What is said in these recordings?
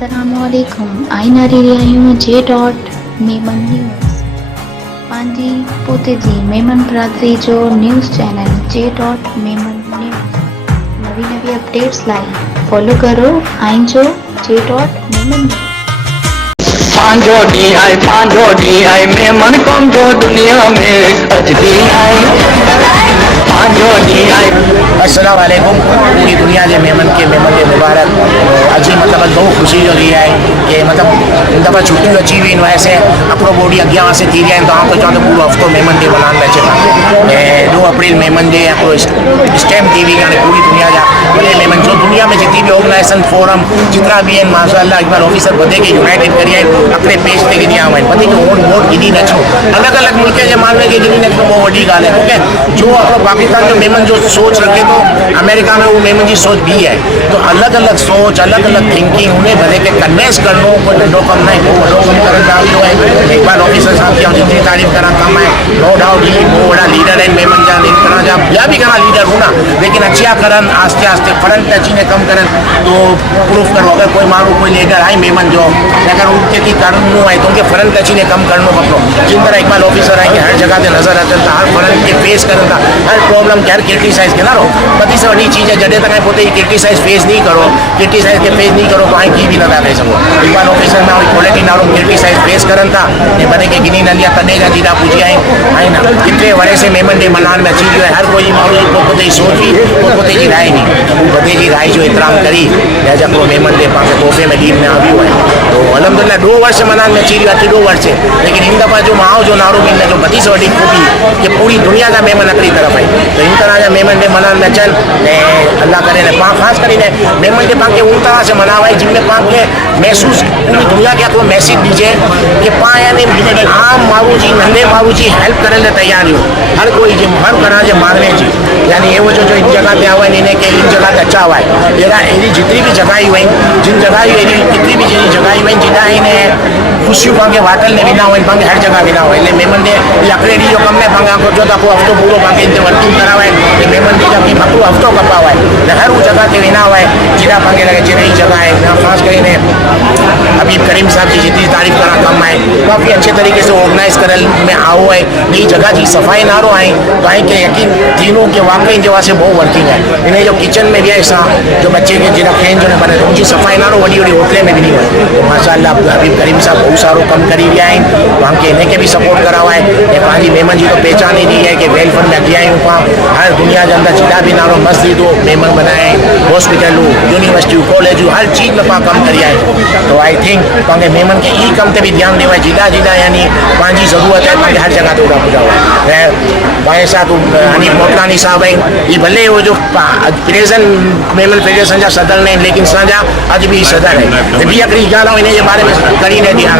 अस्सलामुअलैकुम आईना रही आहियूं जे डॉट मेमन न्यूज़ पंहिंजी पोते जी मेमन बरादरी जो news channel J dot Memon news नवी नवी अपडेट्स लाइ फॉलो करो आहिंजो जे डॉट मेमन न्यूज़। पांजो डी आई मेमन कम जो दुनिया में अजदी आई पांजो डी आई। अस्सलाम वालेकुम। पूरी दुनिया के मेमन के मुबारक अजी मतलब बहुत खुशी जो रही है कि मतलब इन दफ़ा छुट्टी अची हुई वैसे अपनो बॉडी अॻियां वासे थी रहा तो आपको चवंदो पूरो हफ़्तो मेमन डे मल्हाइण में अचे था। 2 अप्रैल मेमन डे स्टैम्प थी हुई हाणे पूरी दुनिया जा वॾे मेमन जो दुनिया में जितनी भी ऑर्गेनाइजेशन फोरम जितना भी आहिनि माशाअल्लाह इकबाल ऑफिसर वधे के यूनाइटेड करी आहिनि अपने पेज ते गिनी आहिनि वधे के वोट गिनी नचो अलग अलग मुल्क के मानवे के गिनी नचो बहुत वॾी ॻाल्हि है। ओके जो अपनो पाकिस्तान जो मेमन जो सोच रखे तो अमेरिका में वो मेमन की सोच भी है तो अलग अलग सोच अलग अलग थिंकिंग उन्हें भले के कन्वेंस करनो कोई नंढो कम ना है वो कम करन चाहिए है। इकबाल ऑफिसर साहब की जितनी तारीफ करा कम है नो डाउट ही वो बड़ा लीडर है मेमन जा इन करा जा या भी करा लीडर होना लेकिन अच्छा करन आस्ते आस्ते फ्रंट टची ने कम करन तो प्रूफ करो अगर कोई मारू कोई लीडर है मेमन जो अगर उनके की करनो है तो उनके फ्रंट टची ने कम करनो पड़ो जिन तरह इकबाल ऑफिसर है कि हर जगह से नजर अचन था हर फ्रंट के फेस करन था हर प्रॉब्लम के हर क्रिटिसाइज के ना रहो बड़ी से बड़ी चीज़ है जडे तक पोते क्रिटिसाइज फेस नहीं करो क्रिटिसाइज के फेस नहीं करो तो आई की भी नथा करे सको इकबाल ऑफिसर में क्वालिटी नालो क्रिटिसाइज फेस करन था ने बने के गिनी न लिया तने जा जीरा पूछी आई ना कितने वरे से मेमन डे मनान में अची गयो है हर कोई माण्हू पोते ही सोची पोते जी राय नहीं बदे जी राय जो एतराम करी या जको मेमन डे पाके तोहफे में दी में आवी हुआ है तो अल्हम्दुलिल्लाह 2 वर्ष मनान में अची गयो 2 वर्ष लेकिन इन दफा जो माओ जो नारो मिलने जो बड़ी से बड़ी खूबी कि पूरी दुनिया का मेमन अकड़ी तरफ है तो इन तरह जा मेमन डे मनान में अचन अल्लाह करे ने पाक खास करी ने मेमन डे पाके उन तरह से मनावाए जिनमें पाके महसूस पूरी दुनिया के को मैसेज दीजिए कि पा यानी आम मारू जी नंढे मारू जी हेल्प करने ले तैयार हो हर कोई जी हर तरह से मारने जी यानी ये वो जो इन जगह पे आवा इन्हें के इन जगह पे अच्छा हुआ है मेरा एरी जितनी भी जगह हुई जिन जगह एरी कितनी भी जगह हुई जिना इन्हें खुशियों पाके वाटल ने बिना हुई पाके हर जगह बिना हुआ એટલે मेमन डे लकड़ी जो कम ने पाके आपको जो आपको हफ्तो पूरो पाके इनसे वर्किंग करावा है मेमन डे का पूरा हफ्तो कपावा है हर वो जगह पे बिना हुआ है जिना पाके लगे जिन जगह है खास કરીને हबीब करीम साहब की जितनी तारीफ करा कम है काफ़ी अच्छे तरीके से ऑर्गेनाइज करल में आओ है नई जगह जी सफाई नारो आए तो आई के यकीन तीनों के वाकई जो वासे बहुत वर्किंग है इन्हें जो किचन में भी है ऐसा जो बच्चे के जिना खेन जो बने उनकी सफाई नारो वड़ी वड़ी होटलें में भी नहीं हुई तो माशाअल्लाह हबीब करीम साहब बहुत सारो कम करी दिया है वहाँ के इन्हें के भी सपोर्ट करा हुआ है पाँची मेमन जी तो पहचान ही दी है कि वेलफेयर में अॻियां आहियूं पाण हर दुनिया के अंदर जिला भी नारो मस्जिद हो मेमन बनाए हॉस्पिटलूं यूनिवर्सिटियूं कॉलेजूं हर चीज़ में पाण कम करी आहियूं तो आई थिंक पाँचे मेमन के ई कम ते भी ध्यान देवा जिला जिला यानी पाँची ज़रूरत है पाँचे हर जगह ते उड़ा पुॼा हुआ है भाई साहब हनीफ मोटलानी साहब हैं ये भले वो जो प्रेजेंट मेमन फेडरेशन जा सदर ने लेकिन सजा अज भी सदर है भी अकड़ी ॻाल्हि इन्हें के बारे में करी ने ध्यान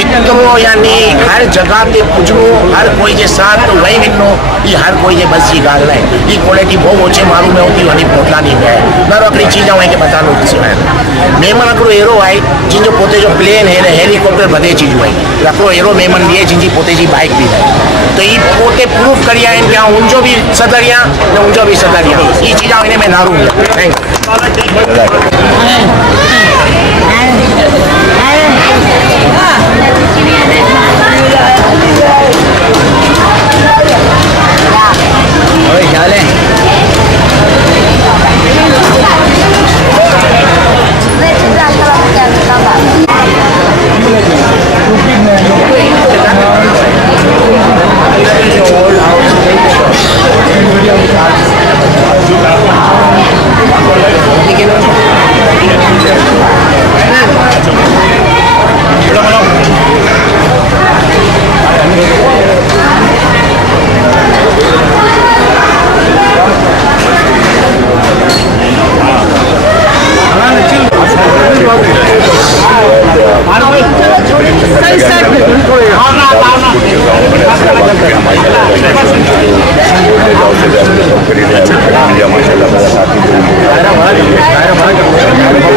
इतनो यानी हर जगह पे पुजनो हर कोई के साथ वही मिलनो ये हर कोई के बस की गाल है ये क्वालिटी बहुत ओछे मालूम में होती हनीफ मोटलानी में है ना अकड़ी चीज़ वहीं के बतानो मेमन हिकिड़ो अहिड़ो आहे जिनजो पोते जो प्लेन हेलीकॉप्टर बधे चीज़ हुई हिकिड़ो अहिड़ो मेमन बि आहे जिनजी पोते जी बाइक बि आहे तो ये पोते प्रूफ करी आहिनि कि उनजो भी सदरिया न उनजो भी सदरिया ये चीज़ इन में नारू है। थैंक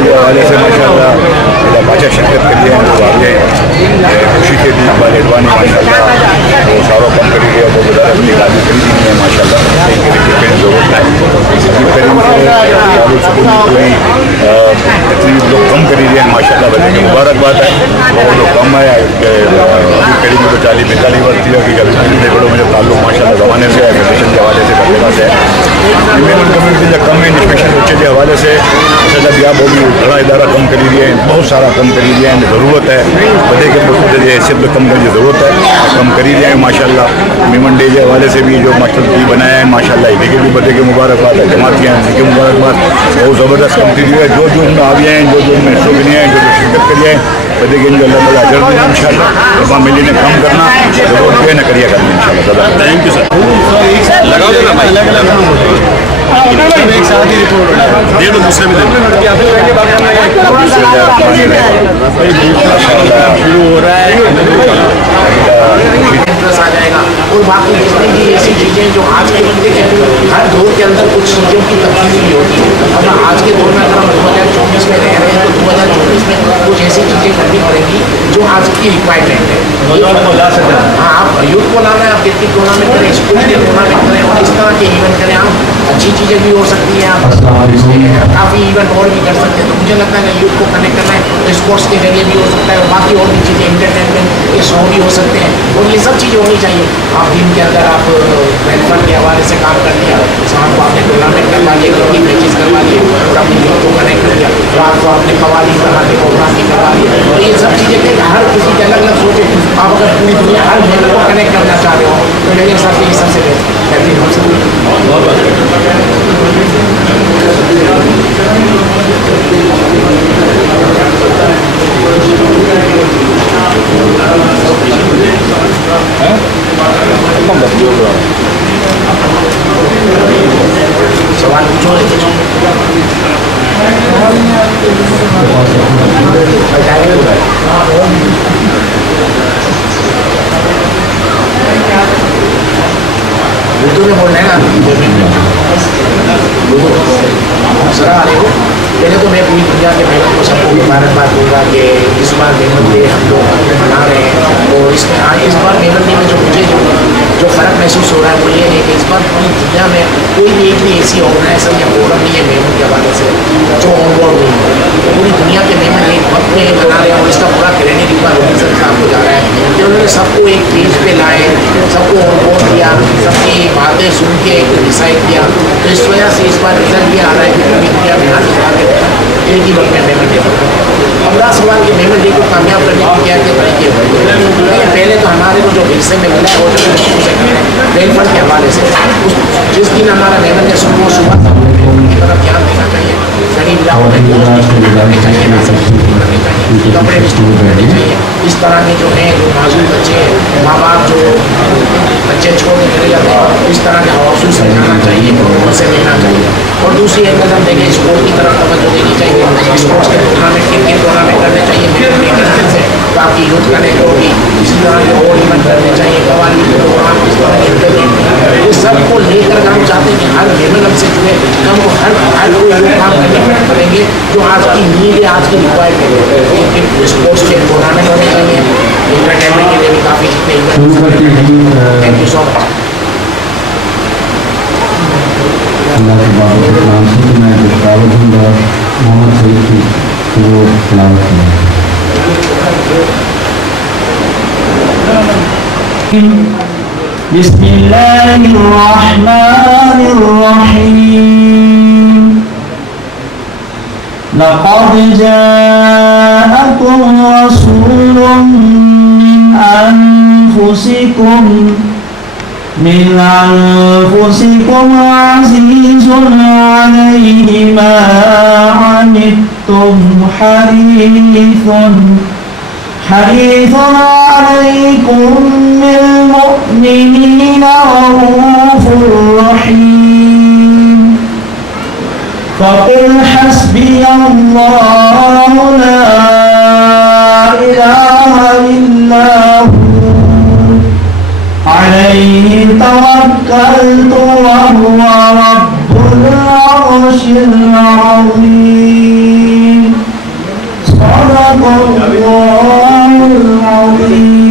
हवाले से माशाल्लाह बादशाह शिरकत कर लिया लोग आ गए खुशी के दिन इकबाल एडवानी माशाल्लाह वो सारो कम कर लिया वो बता अपनी गाड़ी खरीदी है माशाल्लाह जरूरत है तकलीफ लोग कम कर लिया हैं माशाल्लाह बल्कि कि मुबारकबाद है। और जो कम है करीब तो 40-45 वर्ष थी कि बड़ो मुझे ताल्लुक माशाल्लाह ज़माने से है, फेडरेशन के हवाले से करने का है मेमन कम्युनिटी जो कम है स्पेशल बच्चे के हवाले से जब या वो भी बड़ा इदारा कम करी दिए हैं, बहुत सारा कम करी दिया है, ज़रूरत है बड़े के मुझे हैसियत में कम करने की ज़रूरत है, कम करी दिया है माशाल्लाह। मेमन डे के हवाले से भी जो मास्टर भी बनाया है माशाल्लाह इनके भी बड़े के मुबारकबाद है, जमातियाँ हैं इनके मुबारकबाद। बहुत ज़बरदस्त कम करी है, जो जो उनमें आगे हैं, जो जो उनमें हिस्सों के लिए हैं, जो जो शिरकत करिए हैं बड़े के इनको अल्लाह ताला अजर देना इंशाल्लाह। जब मिली ने कम करना ज़रूर पे न करिए करना इंशाल्लाह। Thank you sir. लगाओ देना भाई एक साथ ही रिपोर्ट दे दो दूसरे में शुरू हो रहा है इंटरेस्ट आ जाएगा। और बाकी जितनी भी ऐसी चीज़ें जो आज के बंदे के हर दौर के अंदर कुछ चीज़ों की तब्दीली भी होती है। अब आज के दौर में अगर हम 2024 में रह रहे हैं तो 2024 में कुछ ऐसी चीज़ें करनी पड़ेंगी जो आज की रिक्वायरमेंट है। हाँ, आप यूथ को लाना है, आप क्रिकेट टूर्नामेंट करें, स्कूल के टूर्नामेंट करें और इस तरह के इवेंट करें। आप अच्छी चीज़ें भी हो सकती हैं, आप काफ़ी इवेंट और भी कर सकते हैं। तो मुझे लगता है कि यूथ को कनेक्ट करना है तो स्पोर्ट्स के जरिए भी हो सकता है और बाकी और भी चीज़ें इंटरटेनमेंट के शो भी हो सकते हैं और ये सब चीज़ें होनी चाहिए। आप दिन के अंदर आप वेलफेयर के हवाले से काम कर लिया, शाम को आपने टूर्नामेंट करवा लिए, क्रिकेट मैचेस करवा लिए और अपनी यूथ को कनेक्ट कर दिया, रात को आपने कवाली करवा के प्रोग्राम भी करवा लिए। और ये सब चीज़ें कि हर किसी के अलग अलग सोचे। आप अगर पूरी दुनिया हर मेंबर को कनेक्ट करना चाह रहे हो तो मेरे हिसाब से ये सबसे बेहतरीन हो सकती है। सवाल पूछो उर्दू में बोल रहे हैं ना। पहले तो मैं पूरी दुनिया के मेहनत को सबको मुबारकबाद दूंगा कि इस बार मेहनत डे हम लोग मना रहे हैं। और इस बार मेहनत डे में जो मुझे जो फ़र्क महसूस हो रहा है वो ये है कि इस बार पूरी दुनिया में कोई भी एक भी ऐसी ऑर्गेनाइजेशन या फोरम नहीं है मेहनत के हवाले से जो ऑन बोर्ड हुई है। पूरी दुनिया के मेहनत एक वक्त में मना रहे हैं और इसका पूरा क्रेडिट इकबाल ऑफिसर साहब को जा रहा है कि उन्होंने सबको एक पेज पे लाए, सबको ऑन बोर्ड किया, सबकी बातें सुन के एक डिसाइड किया। तो इस वजह से इस बार रिजल्ट ये आ रहा है कि पूरी दुनिया में हर जगह पे एक ही वक्त में पेमेंट डे होता है। अब रहा सवाल कि पेमेंट डे को कामयाब करने के क्या क्या तरीके होंगे। पहले तो हमारे को जो हिस्से में मिला है वो जो वेलफेयर के हवाले से जिस दिन हमारा पेमेंट डे सुबह सुबह की तरफ ध्यान देना चाहिए। गरीब इलाकों में करने चाहिए, कपड़े डिस्ट्रीब्यूट करने चाहिए। इस तरह के जो हैं जो मासूम बच्चे हैं, माँ बाप जो बच्चे छोड़ के चले जाते हैं, इस तरह के हाउसों से जाना चाहिए, उनसे मिलना चाहिए। और दूसरी एक कदम देखें स्पोर्ट की तरफ तवज्जो देनी चाहिए। स्पोर्ट्स के टूर्नामेंट क्रिकेट टूर्नामेंट करने चाहिए से ताकि यूथ कनेक्ट होगी। इसी तरह के और इवेंट करने चाहिए, कवाली प्रोग्राम, इस तरह के इंटरव्यू, ये सबको लेकर हम चाहते हैं कि हर लेवल हमसे जुड़े, हम हर कोई काम करने करेंगे जो आज की नीड है, आज की रिक्वायरमेंट है। स्पोर्ट्स के टूर्नामेंट होने चाहिए, इंटरटेनमेंट के लिए भी काफ़ी जितने event. Thank you so much. Allah के बाबा के नाम से मैं दावत दूंगा मोहम्मद सईद की वो तिलावत करें। बिस्मिल्लाहिर्रहमानिर्रहीम। लक़द जाअकुम रसूलुम मिन अनफुसिकुम अज़ीज़ुन अलैहि मा अनित्तुम हरीथुन अलैकुम बिल्मुअ्मिनीना रऊफ़ुर रहीम। फ़क़ुल हस्बियल्लाहु ला इलाहा इल्ला हु अलैहि तवक्कलतु व हुवा रब्बुल अर्शिल अज़ीम। सदक़ल्लाहुल अज़ीम।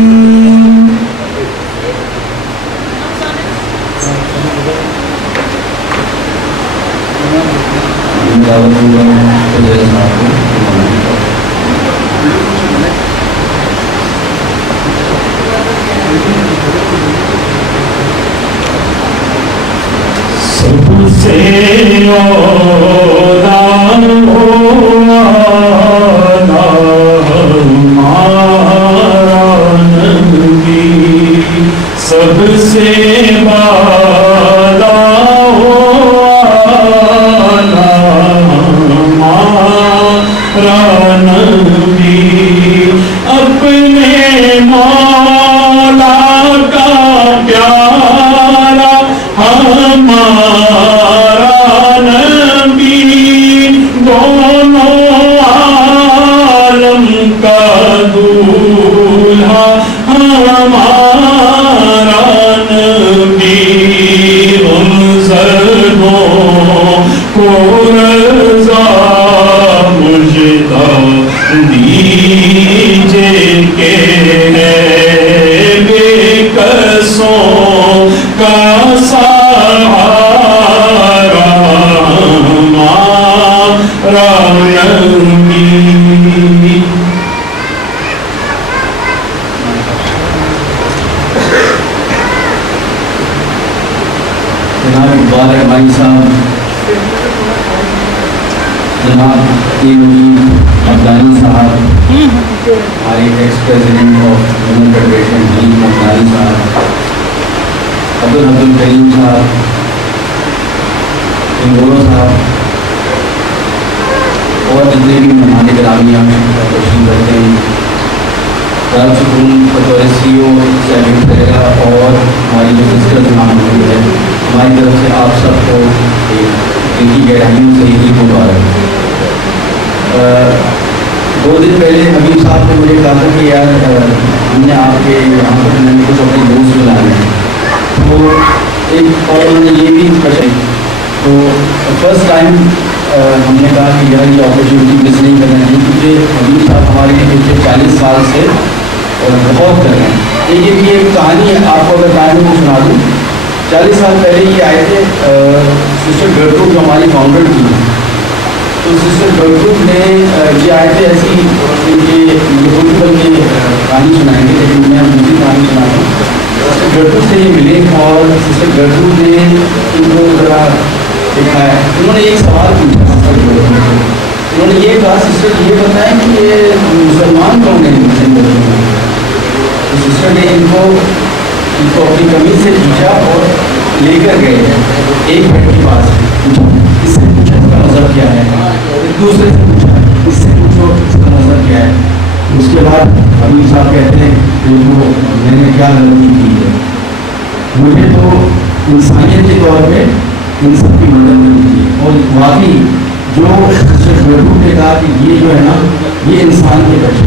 سب سے بالا ہمارا نبی اپنے مولا کا پیارا ہمارا نبی دونوں عالم کا دولہا ہمارا نبی ان سروں کو رضا مجدہ دیجے کہ ہے بے کسوں کا سہارا ہمارا نبی. جناب اقبال اقبالی صاحب، جناب مجید افغانی صاحب، ہمارے ex president of women federation Haleem Afghani صاحب، عبدالکریم صاحب، انگورو صاحب اور جتنے بھی مہمان گرامی تشریف رکھتے ہیں، دارالسکون بطور سی او سیبن پریرا اور ہماری جو سسٹر نام ہوئی ہے، ہماری طرف سے آپ سب کو ان کی گہرائیوں سے عید مبارک. 2 دن پہلے حبیب صاحب نے مجھے کہا تھا کہ یار ہم نے آپ کے یہاں پر میں نے کچھ اپنے دوست بلائے ہیں، تو ایک اور انہوں نے یہ بھی پڑھائی. تو فرسٹ ٹائم ہم نے کہا کہ یار یہ اپرچونیٹی مس نہیں کرنا چاہیے، کیونکہ حبیب صاحب ہمارے پچھلے 40 سال سے بہت کر رہے ہیں. یہ بھی ایک کہانی ہے، آپ کو اگر کہانی میں سنا دوں. 40 سال پہلے یہ آئے تھے سسٹر گرٹروڈ جو ہماری فاؤنڈر تھی. تو سسٹر گرٹروڈ نے یہ آئے تھے ایسی ان کے پولیٹیکل کی کہانی سنائیں گے، لیکن میں دوسری کہانی سناتا ہوں. سسٹر گرٹروڈ سے یہ ملے اور سسٹر گرٹروڈ نے ان کو ذرا دکھایا. انہوں نے ایک سوال پوچھا سسٹر گرٹروڈ سے. انہوں نے یہ کہا سسٹر یہ بتائیں کہ یہ مسلمان کون ہیں؟ تو سسٹر نے ان کو اپنی کمیز سے کھینچا اور لے کر گئے ایک بیڈ کے پاس. اس سے پوچھا اس کا مذہب کیا ہے، دوسرے سے پوچھا اس سے پوچھو اس کا مذہب کیا ہے. اس کے بعد حبیب صاحب کہتے ہیں کہ میں نے کیا غلطی کی ہے، مجھے تو انسانیت کے طور پہ ان سب کی مدد کرنی چاہیے. اور واقعی جو گرٹروڈ نے کہا کہ یہ جو ہے نا یہ انسان کے بچے،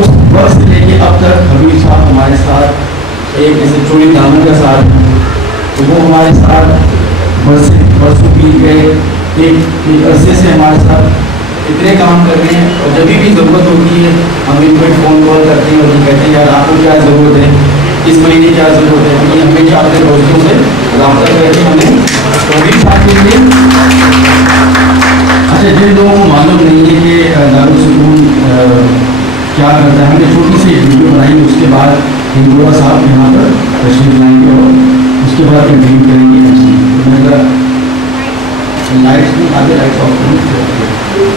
اس وقت سے لے کے اب تک حبیب صاحب ہمارے ساتھ ایک جیسے چوڑی دامن کا ساتھ، تو وہ ہمارے ساتھ برسوں بیت گئے. ایک عرصے سے ہمارے ساتھ اتنے کام کر رہے ہیں، اور جب بھی ضرورت ہوتی ہے ہم ان کو فون کال کرتے ہیں اور یہ کہتے ہیں یار آپ کو کیا ضرورت ہے، اس مہینے کیا ضرورت ہے. یہ ہمیشہ اپنے دوستوں سے رابطہ کر کے ہمیں حبیب صاحب کے لیے. اچھا، جن لوگوں کو معلوم نہیں ہے کہ دارالسکون کیا کرتا ہے، ہم نے چھوٹی سی ویڈیو بنائی. اس کے بعد ہندورا صاحب یہاں پر تشریف لائیں گے اور اس کے بعد کنٹینیو کریں گے. لائٹس بھی آگے لائٹس آف کریں.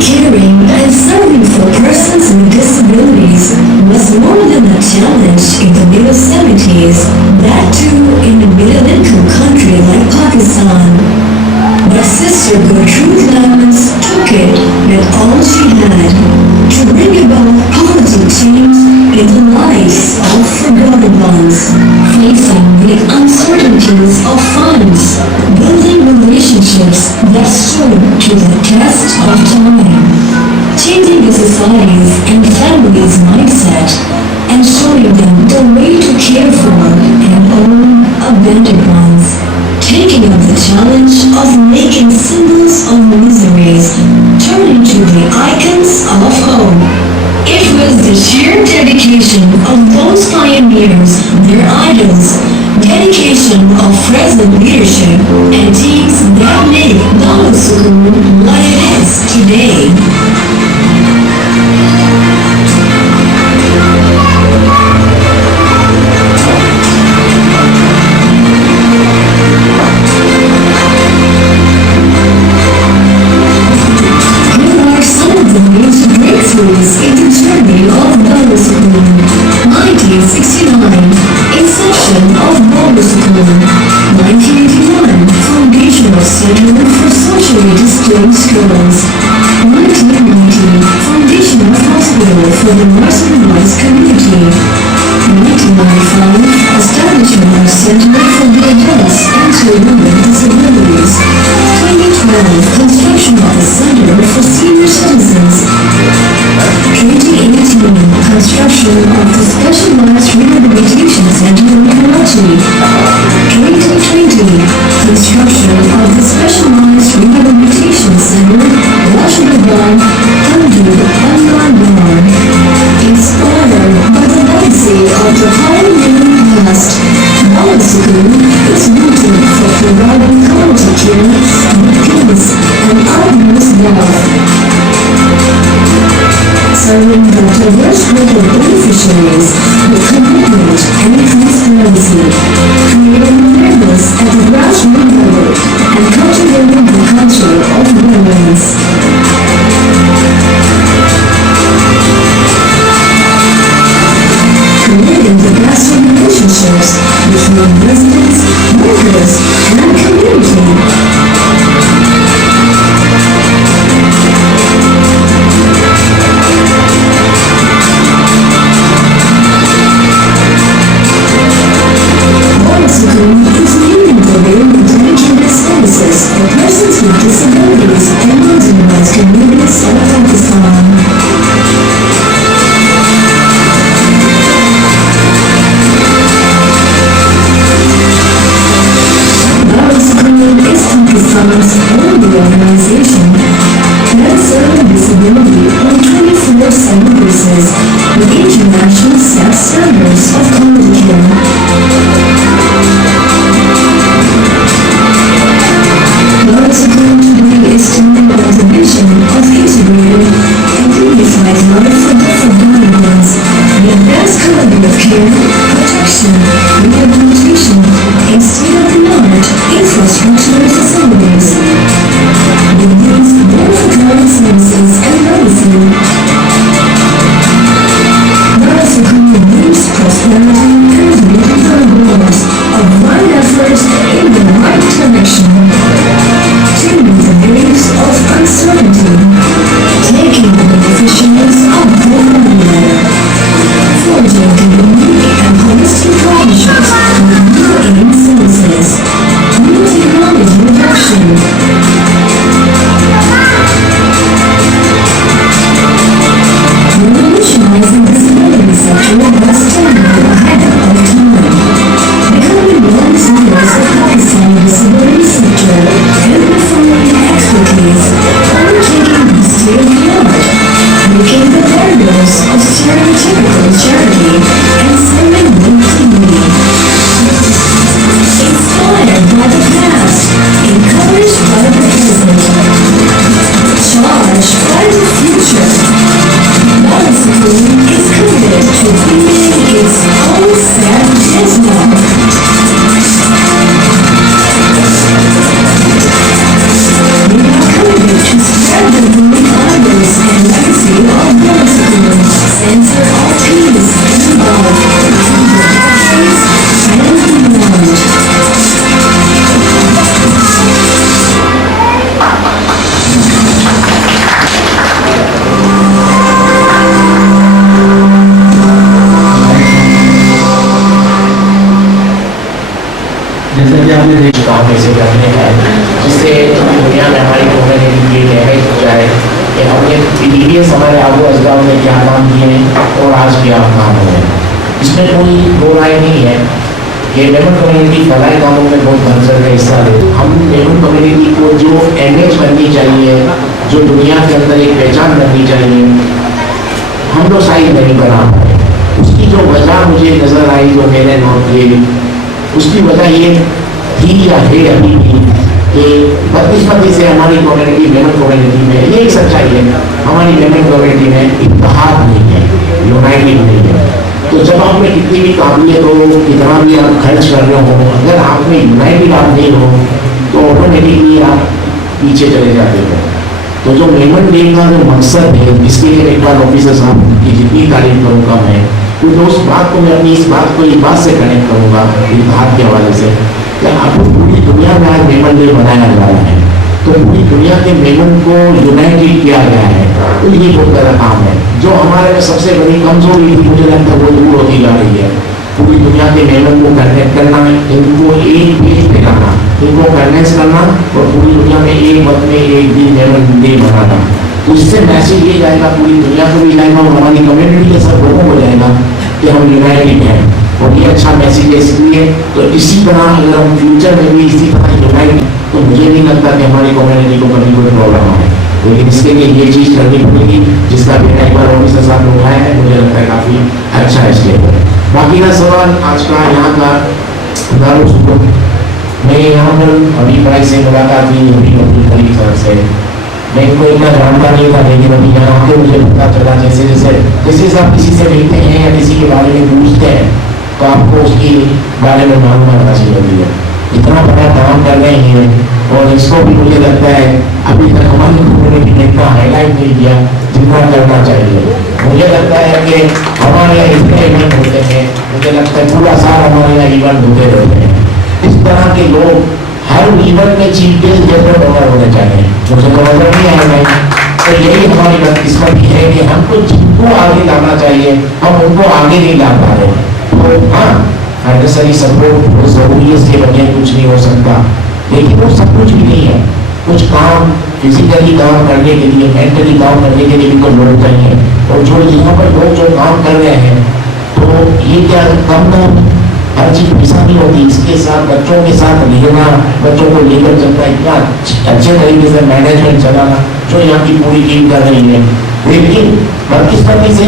Caring and serving for persons with disabilities was more than a challenge in the middle 70s, that too in a middle-income country like Pakistan. But Sister Gertrude Lamans took it with all she had to bring about positive change in the lives of forgotten ones, facing the uncertainties of funds, building relationships that stood to the test of time, changing the society's and families' mindset, and showing them the way to care for and own abandoned ones, taking up the challenge of making symbols of miseries turn into the icons of hope. It was the sheer dedication of those pioneers, their idols, dedication of present leadership, and teams that make Darulsukoon what it is today. School. 1981, Foundational Center for Socially Displaced Girls. 1990, Foundational Hospital for the Marginalized Community. 1995, Establishment of Center for the Adults and Children with Disabilities. 2012, Construction of the Center for Senior Citizens. 2018, Construction of the Specialized Rehabilitation Center in Karachi. 2020, Construction of the Specialized Rehabilitation Center, Rashidabad, Handu, Bangalore. Inspired by the legacy of the pioneering past, Knowledge School is rooted for providing quality care with peace and utmost love. Serving the diverse group of beneficiaries with commitment and transparency, creating awareness at the grassroots level and cultivating the culture of balance. Creating the best of relationships between residents, workers, and community. School is leading the way in dedicated spaces for persons with disabilities and marginalized communities of Pakistan. Knowledge School is Pakistan's only organization that serves disability on 24/7 basis with international set standards of quality care. Knowledge School today is standing on the mission of integrated and unified life for deaf and blind ones, the best quality of care, protection, rehabilitation, and state-of-the-art infrastructure facilities. With these verified services and medicine, Knowledge School moves prosperity and meeting the goals of one effort in the right direction. Turning the waves of uncertainty, taking the beneficiaries of the familiar, forging the unique and holistic partnerships with new aid services, new technology reduction. Revolutionizing disability sector was standing ahead of time, becoming one serious of Pakistan disability sector and performing expertise, undertaking the state-of-the-art, breaking the barriers of stereotypical charity and serving with dignity. Inspired by the past, encouraged by the present, charged by the future. Knowledge School is committed to being its own set as well. We are committed to spread the unique honors and legacy of Knowledge School, center of peace and love, between the countries and beyond. जैसा कि आपने देखा काम कैसे करने हैं जिससे दुनिया में हमारी कम्युनिटी की डैमेज हो जाए कि हमने प्रीवियस हमारे आबू अजदाद ने क्या काम किए हैं और आज क्या काम हो रहे हैं, इसमें कोई दो राय नहीं है। ये मेमन कम्युनिटी फलाई कामों में बहुत भरसक का हिस्सा है। हम मेमन कम्युनिटी को जो इमेज बननी चाहिए, जो दुनिया के अंदर एक पहचान बननी चाहिए, हम लोग शायद नहीं बना पाए। उसकी जो वजह मुझे नज़र आई, जो मैंने नोट की, उसकी वजह ये थी या है अभी भी कि बदकिस्मती से हमारी कम्युनिटी मेमन कम्युनिटी में ये एक सच्चाई है, हमारी मेमन कम्युनिटी में इत्तेहाद नहीं है, यूनाइटेड नहीं है। तो जब आप में कितनी भी काबिलियत हो, कितना भी आप खर्च कर रहे हो, अगर आप में यूनाइटेड आप नहीं हो तो ऑटोमेटिकली आप पीछे चले जाते हो। तो जो मेमन डे का जो मकसद है, इसके लिए एक बार ऑफिसर साहब की जितनी तारीफ करूँगा मैं तो उस बात को मैं अपनी इस बात को एक बात से कनेक्ट करूँगा इतिहाद के हवाले से कि अब पूरी दुनिया में आज मेमन डे मनाया जा रहा है, तो पूरी दुनिया के मेमन को यूनाइटेड किया गया है, तो ये बहुत बड़ा काम है। जो हमारे में सबसे बड़ी कमजोरी थी मुझे लगता है वो दूर होती जा रही है। पूरी दुनिया के मेमन को कनेक्ट करना, इनको एक पेज पे लाना, इनको कन्वेंस करना और पूरी दुनिया में एक वक्त में एक दिन मेमन डे मनाना। तो इससे मैसेज ये जाएगा पूरी दुनिया को भी जाएगा और हमारी कम्युनिटी के सब लोगों को जाएगा कि हम यूनाइटेड हैं, और ये अच्छा मैसेज है। इसलिए तो इसी तरह अगर हम फ्यूचर में भी इसी तरह यूनाइटेड, तो मुझे नहीं लगता कि हमारी कम्युनिटी को कभी कोई प्रॉब्लम आए। लेकिन इसके लिए ये चीज़ करनी पड़ेगी जिसका बेटा एक बार ऑफिसर साहब ने उठाया है, मुझे लगता है काफ़ी अच्छा है इसके ऊपर। बाकी का सवाल आज का यहाँ का दारुल, मैं यहाँ पर अभी पढ़ाई से मुलाकात हुई अभी अब्दुल खलील साहब से, मैं इनको इतना जानता नहीं था, लेकिन अभी यहाँ आके मुझे पता चला जैसे जैसे आप किसी से मिलते हैं या किसी के बारे में पूछते हैं तो आपको उसकी बारे में मालूमात हासिल होती है। इतना बड़ा काम कर रहे हैं और इसको भी मुझे लगता है अभी तक हमारी कम्युनिटी ने इतना हाईलाइट नहीं किया जितना करना चाहिए। मुझे लगता है कि हमारे यहाँ इतने इवेंट होते हैं, मुझे लगता है पूरा साल हमारे यहाँ इवेंट होते रहते हैं। इस तरह के लोग हर इवेंट में चीफ गेस्ट जैसे डोनर होने चाहिए, मुझे तो नजर नहीं आएगा। तो यही हमारी बदकिस्मती है कि हमको जिनको आगे लाना चाहिए हम उनको आगे नहीं ला पा रहे। तो हाँ, फाइनेंशियली सपोर्ट बहुत जरूरी है, इसके बगैर कुछ नहीं हो सकता, लेकिन वो सब कुछ भी नहीं है। कुछ काम फिजिकली काम करने के लिए, मेंटली काम करने के लिए भी तो लोग चाहिए, और जो यहाँ पर लोग जो काम कर रहे हैं तो ये क्या कम ना हर चीज पैसा नहीं होती। इसके साथ बच्चों के साथ रहना, बच्चों को लेकर चलना, इतना अच्छे तरीके से मैनेजमेंट चलाना जो यहाँ की पूरी टीम कर रही है। लेकिन बदकिस्मती से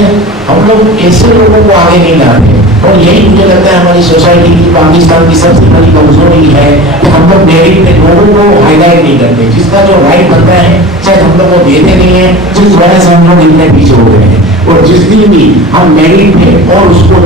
हम लोग ऐसे लोगों को आगे नहीं लाते, और यही मुझे लगता है हमारी सोसाइटी की, पाकिस्तान की सबसे बड़ी कमजोरी है कि हम लोग मेरिट पे लोगों को हाईलाइट नहीं करते। जिसका जो राइट बनता है शायद हम लोग को देते नहीं है, जिस वजह से हम लोग इतने पीछे हो गए हैं। और जिस दिन भी हम मेरिट पे और उसको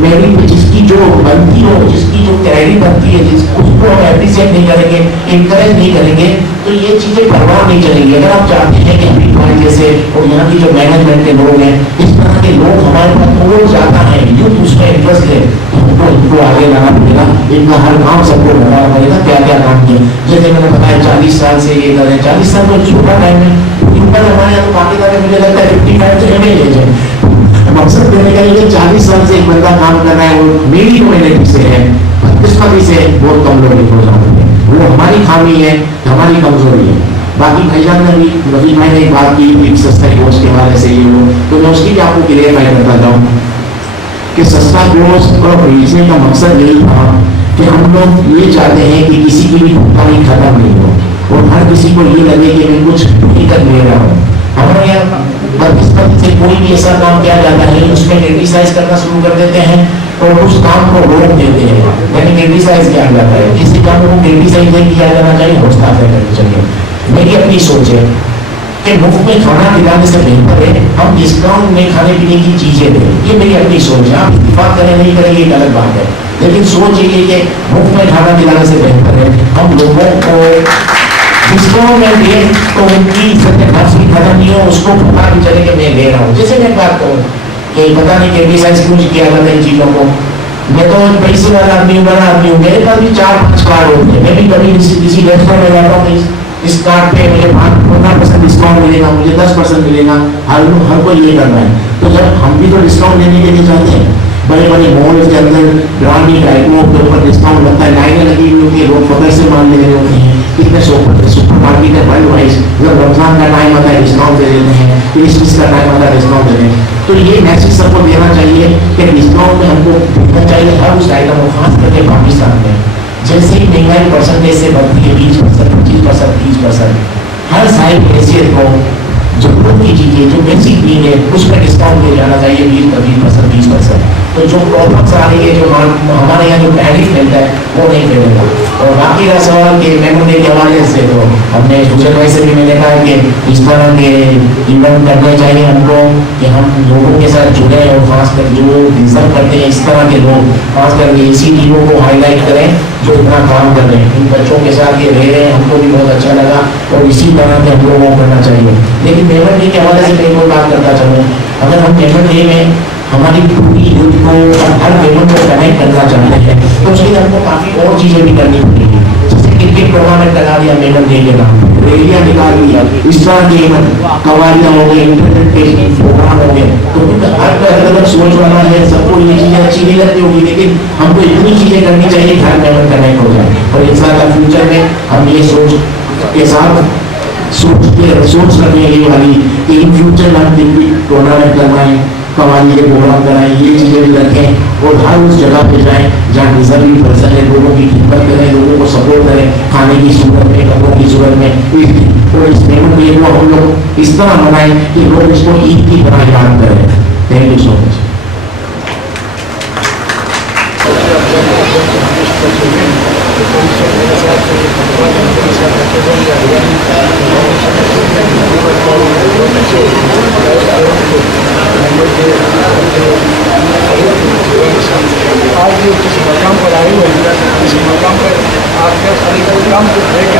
मेरिट पे जिसकी जो बनती हो, जिसकी जो कैरी बनती है, उसको हम एप्रिशिएट नहीं करेंगे, इंकरेज नहीं करेंगे, तो ये चीजें परवाह नहीं चलेंगी। अगर आप चाहते हैं कि अभी भाई जैसे और यहाँ की जो मैनेजमेंट के लोग हैं, इस तरह के लोग हमारे पास और ज्यादा है, यूथ उसमें इंटरेस्ट है, तो इनको आगे लाना पड़ेगा, इनका हर काम सबको बताना पड़ेगा क्या क्या काम किया। जैसे मैंने बताया 40 साल से ये कर रहे हैं, 40 साल तो छोटा टाइम है, ऊपर हमारे यहाँ तो पाकिस्तान में मुझे लगता है 55 से एवरेज है। मकसद देने का ये 40 साल से एक बंदा काम कर रहा है, वो मेरी कम्युनिटी से है, बदकिस्मती से बहुत कम लोग निकल जाते हैं। वो हमारी खामी है, हमारी कमजोरी है। बाकी भाईजान ने भी, रफी भाई ने एक बात की सस्ता कोर्स के हवाले से ये वो, तो मैं उसकी भी आपको क्लियर करता जाऊँ कि सस्ता कोर्स और भेजने का मकसद यही था कि हम लोग ये चाहते हैं कि किसी की भी भुगतानी खत्म नहीं हो और हर किसी को ये लगे कि मैं कुछ दिक्कत ले रहा हूँ। हमारे यहाँ बदकिस्मती से कोई भी ऐसा काम किया जाता है उसमें क्रिटिसाइज करना शुरू कर देते हैं और उस काम को रोक देते हैं, यानी क्रिटिसाइज किया जाता है। किसी काम को क्रिटिसाइज नहीं किया जाना चाहिए, हौसला करना चाहिए। मेरी अपनी सोच है कि मुफ्त में खाना खिलाने से बेहतर है हम डिस्काउंट में खाने पीने की चीजें दें। ये मेरी अपनी सोच है, आप इत्तेफाक करें नहीं करें ये अलग बात है, लेकिन सोच ये कि मुफ्त में खाना खिलाने से बेहतर है हम लोगों को डिस्काउंट में दें तो उनकी नफ्स भी खत्म नहीं हो, उसको पता भी चले कि मैं ले रहा हूँ। जैसे मैं बात कहूँ कि पता नहीं क्रिटिसाइज क्यों किया जाता है इन चीजों को। मैं तो पैसे वाला आदमी हूँ, बड़ा आदमी हूँ, मेरे पास भी 4-5 कार्ड होते हैं। मैं भी कभी किसी रेस्टोरेंट में जाता हूँ, इस कार्ड पे मुझे 15% डिस्काउंट मिलेगा, मुझे 10% मिलेगा, हर कोई ये करना है। तो जब हम भी तो डिस्काउंट लेने के लिए चाहते हैं, बड़े बड़े मॉल के अंदर ब्रांडिंग आइटमों के ऊपर डिस्काउंट लगता है, लाइनें लगी हुई होती है, लोग पकड़ से माल ले रहे होते हैं, कितने सुपर मार्केट है वर्ल्ड वाइज, जब रमजान का टाइम आता है डिस्काउंट दे देते हैं, क्रिसमस का टाइम आता है डिस्काउंट दे देते हैं। तो ये मैसेज सबको देना चाहिए कि डिस्काउंट में हमको देना चाहिए हर उस आइटम को, खास करके पाकिस्तान में जैसे ही महंगाई परसेंटेज से बढ़ती है 20%, 25%, 30%, हर साइड की हैसियत को जरूरत की चीजें जो बेसिक नीड है उसमें डिस्काउंट दिया जाना चाहिए 20%। तो जो प्रॉब्लम्स आ रही है, जो हमारे यहाँ जो पैनिक मिलता है वो नहीं मिलेगा। और बाकी का सवाल के मेमोरी के हवाले से तो हमने सोशल भाई से भी मैंने कहा कि इस तरह के इवेंट करने चाहिए हमको कि हम लोगों के साथ जुड़े और खासकर जो डिजर्व करते हैं इस तरह के लोग, खासकर इसी टीमों को हाईलाइट करें जो इतना काम कर रहे हैं। इन बच्चों के साथ ये रह रहे हैं, हमको भी बहुत अच्छा लगा और इसी तरह के हम लोगों को करना चाहिए। लेकिन पेमेंट डे के हवाले से मैं कोई बात करता चलूँ, अगर हम पेमेंट डे में हमारी पूरी यूथ को और हर गेमों को कनेक्ट करना चाहते हैं, तो उसके लिए हमको काफ़ी और चीज़ें भी करनी पड़ेगी। जैसे क्रिकेट टूर्नामेंट लगा दिया मेमन डे के नाम, रैलियाँ निकाल दिया, इस तरह के कवालियाँ हो गई, इंटरनेट प्रोग्राम हो गए, तो हर कोई अलग अलग सोच वाला है, सबको ये चीज़ें अच्छी नहीं लगती होगी, लेकिन हमको इतनी चीज़ें करनी चाहिए कि हर मेमन कनेक्ट हो जाए। और इंशाअल्लाह फ्यूचर में हम ये सोच के साथ सोच रखने ये वाली कि इन फ्यूचर में हम क्रिकेट टूर्नामेंट करवाएं, कवाली के प्रोग्राम कराएं, ये चीज़ें भी रखें और हर उस जगह पे जाएं जहाँ डिजर्विंग पर्सन है, लोगों की खिदमत करें, लोगों को सपोर्ट करें, खाने की सूरत में, कपड़ों की सूरत में। और इस मेमन डे को हम लोग इस तरह मनाएं कि लोग इसको ईद की तरह याद करें। Thank you so much. आज जिस मकाम पर आई हुई है, इस मकाम पर आपके काम को देख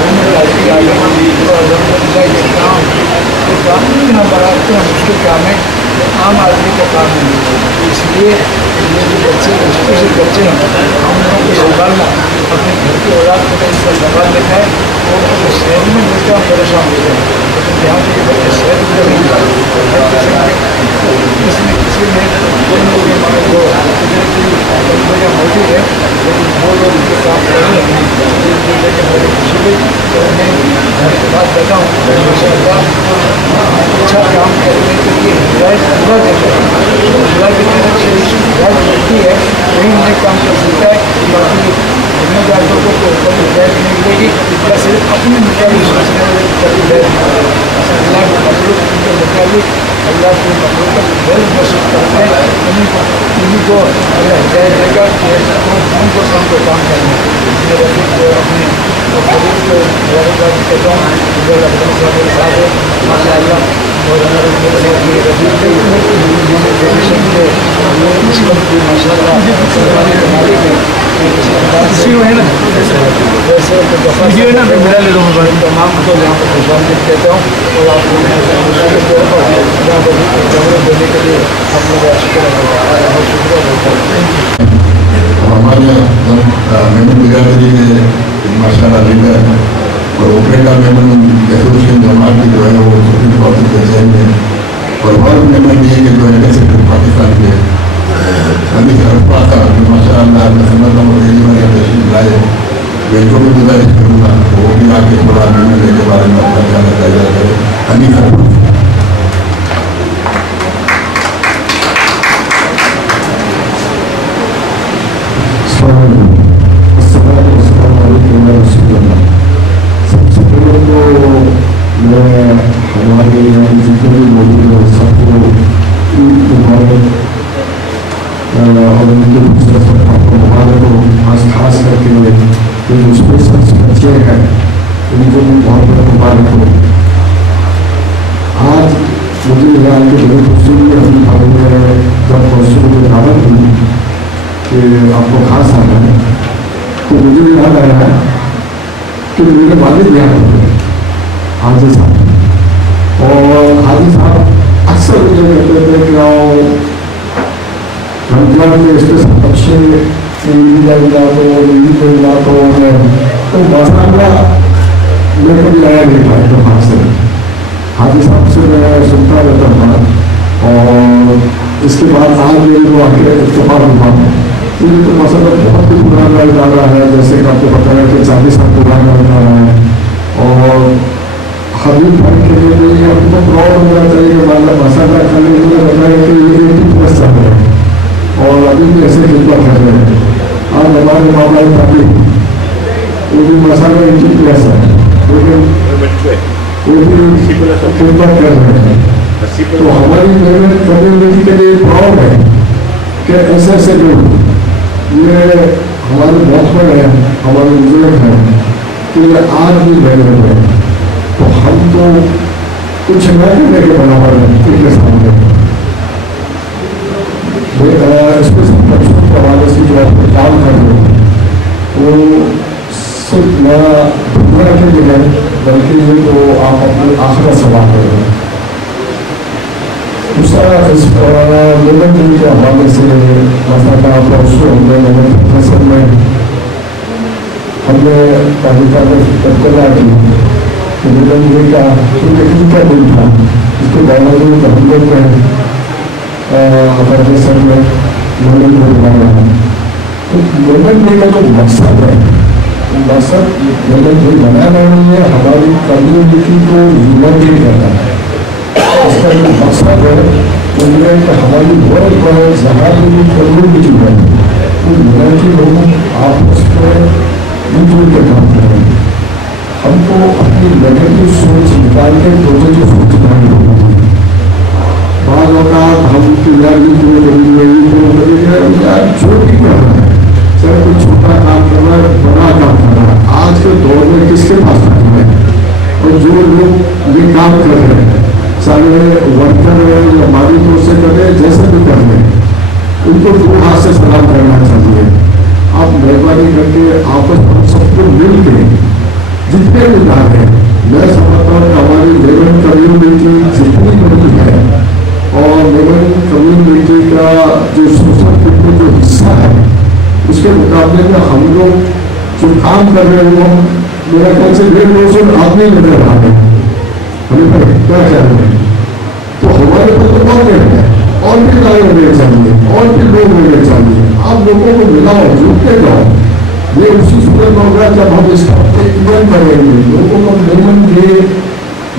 घूमने लायकी आ गई तो अलहमदुलिल्लाह ये काम तो कानूनी नंबर आते हैं, मुश्किल काम है, आम आदमी का काम नहीं है। इसलिए ये जो बच्चे स्पेशल बच्चे हैं, हम लोगों को संभालना, अपने घर की औलाद को इसका संभाल रखा है और जो शहर में मिलते हैं परेशान होते हैं, लेकिन यहाँ के बच्चे शहर में नहीं हर किसी में किसी में कोई ना कोई हमारे जो बंदियाँ मौजूद है, लेकिन वो लोग उनके काम कर रहे हैं, लेकिन बड़ी खुशी हुई तो मैं बात बताऊँ अच्छा काम करने के लिए हिदायत पूरा देते हैं, खुदा की तरफ से हिदायत मिलती है, वही उन्हें काम कर सकता है। बाकी जिम्मेदार लोगों को ऊपर हिदायत नहीं मिलेगी या सिर्फ अपने मुताबिक सोचने वाले कभी हिदायत नहीं मिलेगी। अल्लाह के मखलूक के मुताबिक अल्लाह के मखलूक का दिल महसूस करते हैं, उन्हीं को अल्लाह हिदायत देगा कि उनको सबको काम करना है। मेरे को अपने मखलूक को मुबारकबाद कहता हूँ, साथ है माशा अल्लाह और हमारे रबीब के माशा अल्लाह मालिक है वैसे तमाम को यहाँ पर खुशामदीद कहता हूँ और आपको देने के लिए हम लोग शुक्र बहुत शुक्रिया करता हूँ। हमारे मेमन बिरादरी के माशाअल्लाह लीडर और ऑपरेटर मेमन एसोसिएशन जमात की जो है वो सुप्रीम कोर्ट के जैन में और वर्ल्ड मेमन ये के जो है सेक्रेटरी पाकिस्तान के अभी सरपा था जो माशाअल्लाह समझ रहा हूँ पहली बार यहाँ तशरीफ लाए, मैं जो भी गुजारिश करूँगा वो भी आके थोड़ा मेमन डे के बारे में अपना ख्याल जायजा करें। हनी सरपा सबसे पहले तो मैं हमारे यहाँ जितने भी मौजूद हैं सबको ईद मुबारक और उनके दूसरे सबको मुबारक हो। खास करके जो स्पेशल बच्चे हैं उनको भी बहुत बहुत मुबारक हो। आज मुझे यहाँ के बड़े खुशी हुई अभी हमने जब परसों में दावत दी कि आपको खास आना है तो मुझे याद आया है कि मेरे वालिद यहाँ होते हैं हाजी साहब, और हाजी साहब अक्सर मुझे कहते थे कि आओ रमजान में स्पेशल बच्चे ईद मिला तो मसाला मैं कभी आया नहीं था तो हाथ से हाजी साहब से मैं सुनता रहता था। और इसके बाद आज मेरे को आगे इत्तेफाक हुआ मुझे तो मसला बहुत ही पुराना जा रहा है, जैसे कि आपको पता है कि 40 साल पुराना जा रहा है। और हबीब भाई के लिए भी हमको प्राउड होना चाहिए कि मसाला खाने के लिए बताया कि 80+ साल है और अभी भी ऐसे खिदमत कर रहे हैं। आज हमारे मामला भाभी वो भी मसाला 80+ है लेकिन वो भी खिदमत कर रहे हैं। तो हमारी मेहनत कम्युनिटी के लिए प्राउड है कि ऐसे ऐसे लोग ये हमारे बहुत बड़े हैं, हमारे बुजुर्ग हैं कि आज भी मेहनत है। तो हम तो कुछ न करने के बराबर हैं इनके सामने। स्पेशल बच्चों के हवाले से जो आप काम कर रहे हो वो सिर्फ नया दुनिया के लिए है, बल्कि ये तो आप अपने आखिरत सवाल कर रहे हो। दूसरा इस निगम जी के हवाले से मसला परसों हमने नगर फैसल में हमने तालिका में तब्दला की निगम जी का टेक्निकल बिल था, इसके बावजूद हम लोग फैसल में निगम जी बनाया। तो निगम जी का जो मकसद है, मकसद निगम जी बनाना नहीं है, हमारी कम्युनिटी को यूनाइटेड करना है। इसका जो मकसद है वो ये है कि हमारी बहुत बड़े जहाँ भी कम्युनिटी है वो यूनाइटेड लोग आपस में मिलजुल के काम करें। हमको अपनी नेगेटिव सोच निकाल के पॉजिटिव सोच बनानी होगी। बाद औकात हम यार जो भी कर रहे हैं, चाहे कोई छोटा काम कर रहा है, बड़ा काम कर रहा है, आज के दौर में किसके पास टाइम है? और जो लोग ये काम कर रहे हैं, सारे वर्कर या हमारी तरफ से कर रहे, जैसे भी कर रहे, उनको दो हाथ से सलाम करना चाहिए। आप मेहरबानी करके आपस में सबको मिल के जितने भी लोग हैं, मैं समझता हूँ कि हमारी लेबर कम्युनिटी जितनी बड़ी है और लेबर कम्युनिटी का जो सोशल में जो हिस्सा है, उसके मुकाबले में हम लोग जो काम कर रहे हैं वो मेरा ख्याल से 150 आदमी नजर आ रहे हैं। हमें क्या ख्याल है? तो हमारे पास तो बहुत है, और भी लाए होने चाहिए, और भी लोग होने चाहिए। आप लोगों को मिलाओ, जुटते जाओ। ये उसी सूरत में होगा जब हम इसका इवेंट करेंगे, लोगों को लेमन दे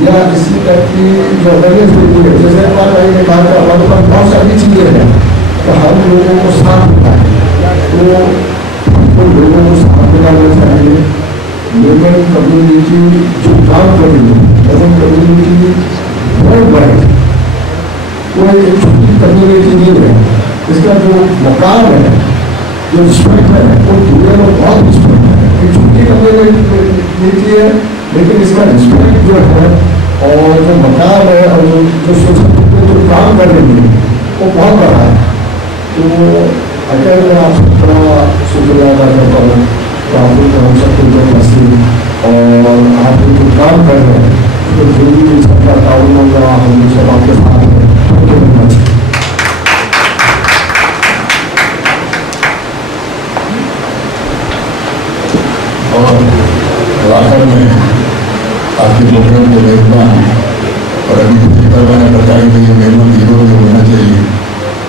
या इसी तरह की जो अवेयरनेस देती है। जैसे हमारे भाई ने कहा था हमारे पास बहुत सारी चीज़ें हैं तो हम लोगों को साथ मिलाएं, तो हमको लोगों को साथ मिलाना चाहिए। लेमन कम्युनिटी जो काम कर रही है, लेमन कम्युनिटी बहुत बड़ी, कोई एक छोटी कम्युनिटी नहीं है। इसका जो मकाम है, जो रिस्पेक्ट है, वो दुनिया में बहुत रिस्पेक्ट है। एक छोटी कम्युनिटी है, लेकिन इसका रिस्पेक्ट जो है और जो मकाम है और जो सोसाइटी में जो काम कर रही है वो बहुत बड़ा है। तो अगर मैं आप सबका शुक्रिया अदा करता हूँ तो आप लोग हम सबको जो मसीह और आप लोग जो काम कर रहे हैं, तो जो भी सबका ताउन होगा हम सब आपके साथ हैं। और आखिर में आपके प्रोग्राम के मेजबान और अभी जितने मैंने बताया कि ये मेहमान हीरो भी होना चाहिए,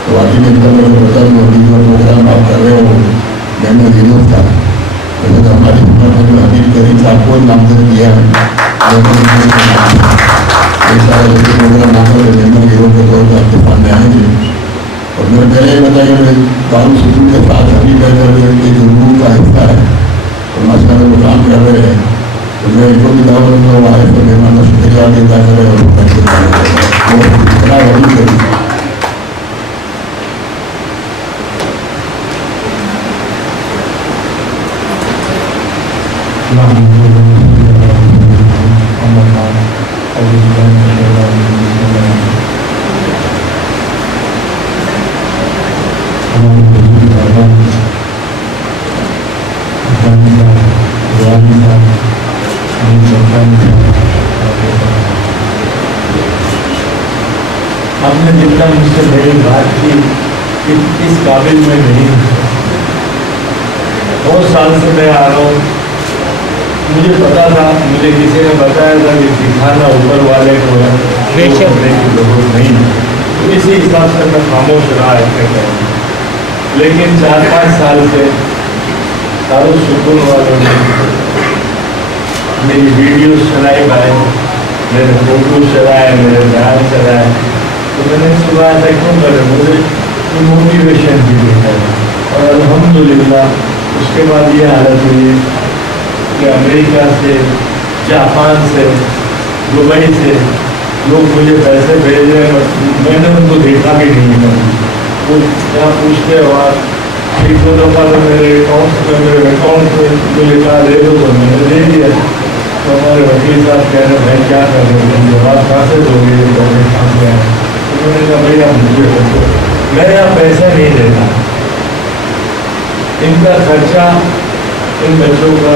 तो बाकी में कल मैंने बता दूँ अभी जो प्रोग्राम आप कर रहे हो मेहमान हीरो का, तो हमारी हबीब करीम साहब को नामजद किया है। सारे प्रोग्राम आकर मेहमान हीरो के तौर पर आपके सामने आएंगे। और मैंने पहले ही बताया दारू सुकून के साथ अभी एक रूह का हिस्सा है और माशाल्लाह वो काम कर रहे हैं। तो मैं इनको भी दावत दूँगा वहाँ पर मेहमान का शुक्रिया अदा करें और इतना वही करें। आपने जितना मुझसे मेरी बात की इस काबिल में नहीं, बहुत साल से मैं आ रहा हूँ। मुझे पता था, मुझे किसी ने बताया था कि दिखाना ऊपर वाले को है, करने की जरूरत नहीं। तो इसी हिसाब से मैं खामोश रहा है। लेकिन 4-5 साल से सारों सुकून वालों ने मेरी वीडियो चलाई भाई, मेरे फोटो चलाए, मेरे बयान चलाए, तो मैंने सुबह ऐसा क्यों करे, मुझे मोटिवेशन भी मिला। और अल्हम्दुलिल्लाह उसके बाद ये हालत हुई कि अमेरिका से, जापान से, दुबई से लोग मुझे पैसे भेज रहे हैं, मैंने उनको देखा भी नहीं है। वो क्या पूछते हैं वहाँ एक दो दफ़ा तो मेरे अकाउंट से मुझे कहा दे दो, तो मैंने दे दिया। तो हमारे वकील साहब कह रहे भाई क्या कर रहे हैं, जवाब कहाँ से दोगे, कहाँ से आए? तो मैंने कहा भैया मुझे मैं यहाँ पैसा नहीं देता, इनका खर्चा इन बच्चों का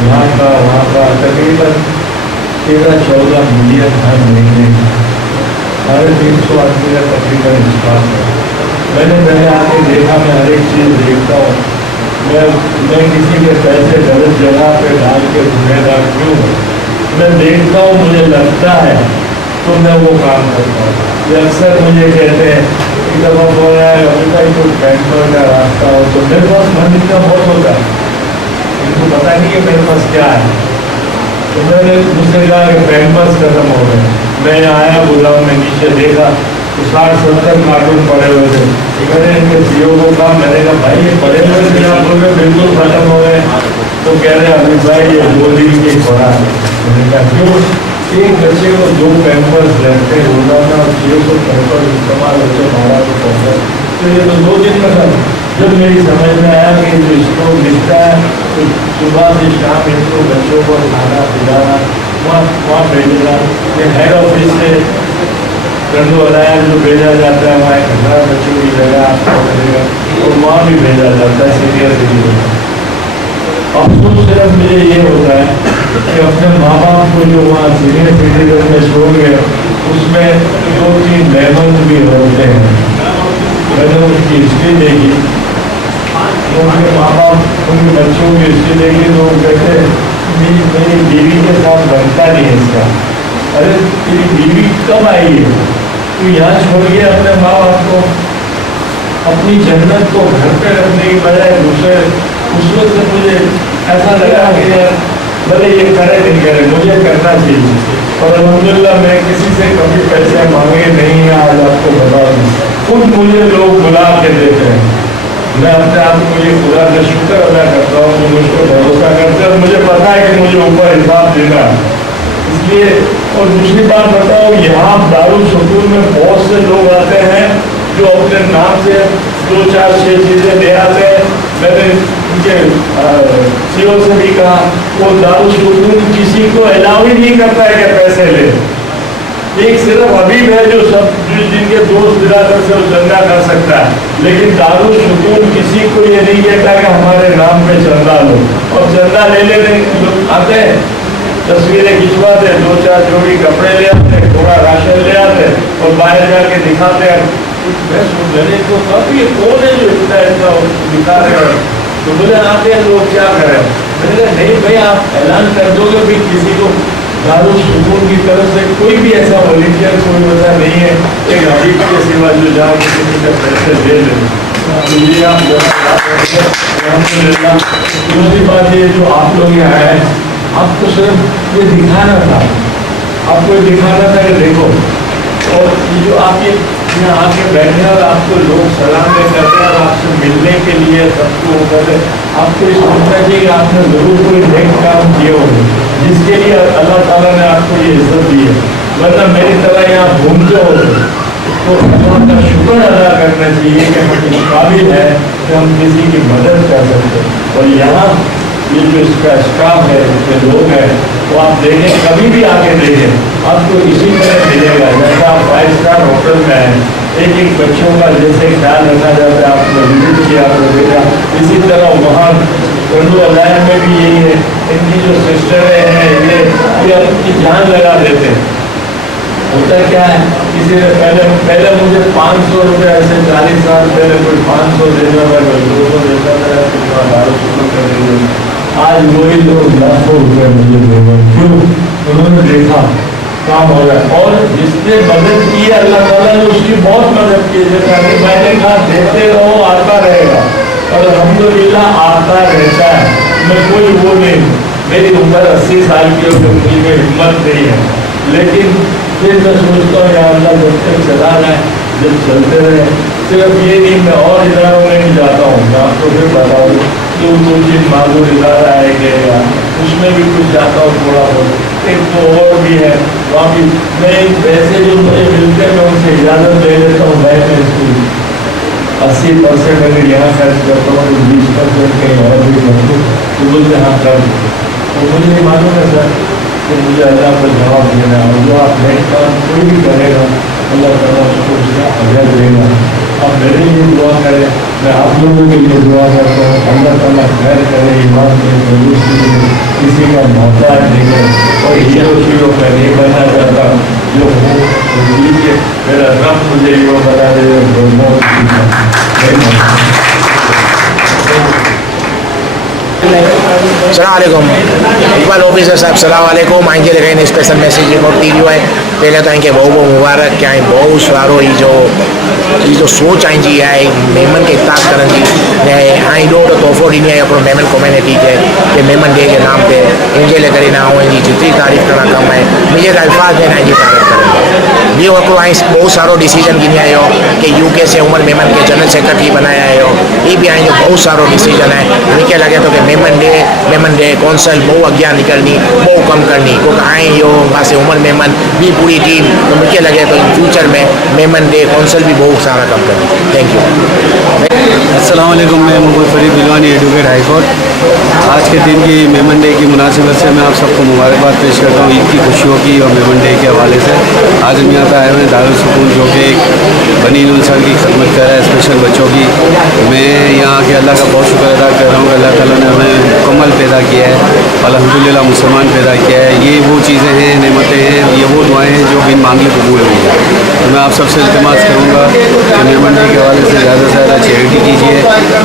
यहाँ का वहाँ का तकरीबन 13-14 मिलियन हर महीने। 350 आदमी का तकरीबन स्टाफ है। मैंने पहले आके देखा, मैं हर एक चीज़ देखता हूँ। मैं किसी के पैसे गलत जगह पे डाल के जिम्मेदार क्यों हूँ? मैं देखता हूँ, मुझे लगता है तो मैं वो काम करता हूँ। ये अक्सर मुझे कहते हैं कि जब आप बोल रहे हैं अभी तक कोई बैंकनोट का रास्ता हो, तो मेरे पास मन इतना बहुत होता है, इनको पता नहीं है मेरे पास क्या है। तो मैंने मुझसे कहा कि पैम्पर्स खत्म हो गए। मैं आया, बोला, मैं नीचे देखा तो 60-70 कार्टून पड़े हुए थे। मैंने इनके सीओ को कहा, मैंने कहा भाई ये पड़े हुए थे आप लोग बिल्कुल खत्म हो गए। तो कह रहे अभी भाई ये 2 दिन की पड़ा है। मैंने कहा क्यों? एक बच्चे को 2 पैम्पर्स रहते हैं रोजाना और 600 पैम्पर्स इस्तेमाल होते हैं 1200 पैम्पर्स, तो ये तो 2 दिन में था। जब मेरी समझ में आया कि जो स्टोव मिलता है तो सुबह से शाम इनको बच्चों को खाना पिलाना, वहाँ भेजना, ये हेड ऑफिस से गंदो अलायन जो भेजा जाता है वहाँ 1000 बच्चों की जगह और वहाँ भी भेजा जाता है सीनियर सिटीजन। अफसोस सिर्फ मुझे ये होता है कि अपने माँ बाप को जो वहाँ सीनियर सिटीजन में छोड़ गए, उसमें 2-3 मेहमान भी होते हैं। मैंने उसकी हिस्ट्री देखी, उनके माँ बाप उनके बच्चों की हिस्ट्री देखी तो कहते मेरी बीवी के साथ बनता नहीं है इसका। अरे तेरी बीवी कब आई है? तो यहाँ छोड़ के अपने माँ बाप को, अपनी जन्नत को घर पे रखने की बजाय दूसरे, उस वक्त मुझे ऐसा लगा कि यार भले ये करे नहीं करे, मुझे करना चाहिए। और अल्हम्दुलिल्लाह मैं किसी से कभी पैसे मांगे नहीं है। आज आपको बता दूँ, खुद मुझे लोग बुला के देते हैं। मैं अपने आप को ये खुदा का शुक्र अदा करता हूँ जो मुझको भरोसा करते हैं और मुझे पता है कि मुझे ऊपर हिसाब देना है, इसलिए। और दूसरी बात बताओ, यहाँ दारुल सुकून में बहुत से लोग आते हैं जो अपने नाम से 2-4-6 चीज़ें ले आते हैं। मैंने उनके सीओ से भी कहा, वो दारुल सुकून किसी को अलाउ ही नहीं करता है कि पैसे ले। एक सिर्फ हबीब है जो सब जिनके दोस्त बिरादर से चंदा कर सकता है, लेकिन दारुल सुकून किसी को ये नहीं कहता कि हमारे नाम पे चंदा लो। और चंदा ले लेने लोग आते हैं, तस्वीरें खिंचवाते, 2-4 जोड़ी कपड़े ले आते, थोड़ा राशन ले आते और बाहर जाके दिखाते हैं। मैंने तो कब ये कौन है जो इतना दिखा रहे हैं? तो बोले आते हैं लोग, क्या करें? मैंने कहा नहीं भाई, आप ऐलान कर दोगे भी किसी को दारुल सुकून की तरफ से कोई भी ऐसा वॉलंटियर कोई वजह नहीं है एक हबीब के सिवा जो जहाँ किसी से पैसे दे ले। तो ये आप अलहम्दुलिल्लाह। दूसरी बात ये जो आप लोग यहाँ आए, आपको सिर्फ ये दिखाना था, आपको ये दिखाना था कि देखो। और ये जो आप ये यहाँ आके बैठे और आपको लोग सलाम करते हैं और आपसे मिलने के लिए सबको करते हैं, आपको ये सोचना चाहिए कि आपने ज़रूर कोई नेक काम किए होंगे जिसके लिए अल्लाह ताला ने आपको ये इज्जत दी है। वरना मेरी तरह यहाँ घूमते हो तो अल्लाह का शुक्र अदा करना चाहिए कि हम इस काबिल है कि हम किसी की मदद कर सकते हैं। और यहाँ ये जो इसका स्टाफ है, इसके लोग हैं, वो आप देखें, कभी भी आके देखें, आपको इसी तरह मिलेगा जैसा आप 5 स्टार होटल में हैं। एक बच्चों का जैसे ख्याल रखा जाता है, आपने विजिट किया तो देखा, इसी तरह वहाँ गंदो अलायन में भी यही है। इनकी जो सिस्टरें हैं ये अपनी जान लगा देते हैं। होता क्या है, किसी ने पहले मुझे 500 रुपये ऐसे 40 साल पहले कोई 500 देता था, कोई 200 देता था, कितना दारू शुरू कर देते। आज वही लोग लाखों रुपये मुझे दे रहे। क्यों? उन्होंने देखा काम हो रहा है। और जिसने मदद की है अल्लाह ताला ने उसकी बहुत मदद की है। जैसे अभी मैंने कहा देते रहो आता रहेगा, और अल्हम्दुलिल्लाह आता रहता है। मैं कोई वो नहीं, मेरी उम्र 80 साल की हो, मुझे में हिम्मत नहीं है, लेकिन फिर मैं सोचता हूँ यार अल्लाह जब तक चला रहा है, जब चलते रहे। सिर्फ ये नहीं, मैं और इदारों में भी जाता हूँ, मैं आपको फिर बताऊँ तो 2-3 मामूल इदारा है कि उसमें भी कुछ जाता हूँ थोड़ा बहुत। एक तो और भी है, वहाँ भी मैं पैसे जो मुझे मिलते हैं मैं उनसे इजाज़त ले लेता हूँ बैंक में स्कूल 80% अगर यहाँ खर्च करता हूँ तो 20% कहीं और भी कर दूँ तो बोलते हाँ कर। तो मुझे नहीं मालूम है सर कि मुझे अल्लाह पर जवाब देना है। जो आप नेक काम कोई भी करेगा अल्लाह ताला उसको उसका अजर देगा। आप मेरे लिए दुआ करें, मैं आप लोगों के लिए दुआ करता हूँ। अल्लाह ताला खैर करे, ईमान करे, तंदुरुस्ती दे, किसी का मोहताज नहीं करे। और हीरो शीरो मैं नहीं बनना चाहता, जो हूँ मेरा रब मुझे ये बता दे बहुत सलाम इकबाल ऑफिसर साहब सलाम आएंगे लेकिन स्पेशल मैसेज रिपोर्ट थी है पहले तो इनके बहु मुबारक क्या बहुत सारो ये जो सोच आईंदी है मेमन के इताद करन जी ने आई डो तो तोहफ़ो ॾिनी आहे अपनो मेमन कम्युनिटी के मेमन डे के नाम पे इनके लिए करे ना हो इनकी जितनी तारीफ़ करना कम है मुझे अल्फाज देना इनकी तारीफ़ करें भी वो आई बहुत सारो डिसीजन गिनी आयो कि यूके से उमर मेमन के जनरल सेक्रेटरी बनाया आयो ये भी आई जो बहुत सारो डिसीजन है इनके लगे तो कि मेमन डे कौंसल बहु अग्ञा निकलनी बहु कम करनी क्योंकि आई यो पास उमर मेमन भी पूरी टीम तो मुझे लगे तो इन फ्यूचर में मेमन डे कौंसल भी बहुत सारा कम करनी थैंक यू अस्सलाम वालेकुम, मैं Mughal Farid Bilwani advocate high court. आज के दिन की मेमन डे की मुनासिबत से मैं आप सबको मुबारकबाद पेश करता हूँ ईद की खुशियों की और मेमन डे के हवाले से। आज हम यहाँ पे आए हुए हैं दारुल सुकून जो कि बनी इंसान की खिदमत कर रहा है स्पेशल बच्चों की। मैं यहाँ के अल्लाह का बहुत शुक्र अदा कर रहा हूँ कि अल्लाह ताला ने हमें मुकम्मल पैदा किया है, अल्हम्दुलिल्लाह मुसलमान पैदा किया है। ये वो चीज़ें हैं, नेमतें हैं, ये वो दुआएँ हैं जो बिन मांगी कबूल हुई हैं। तो मैं आप सबसे इल्तिमास करूँगा कि मेमन डे के हवाले से ज़्यादा से ज़्यादा चैरिटी कीजिए,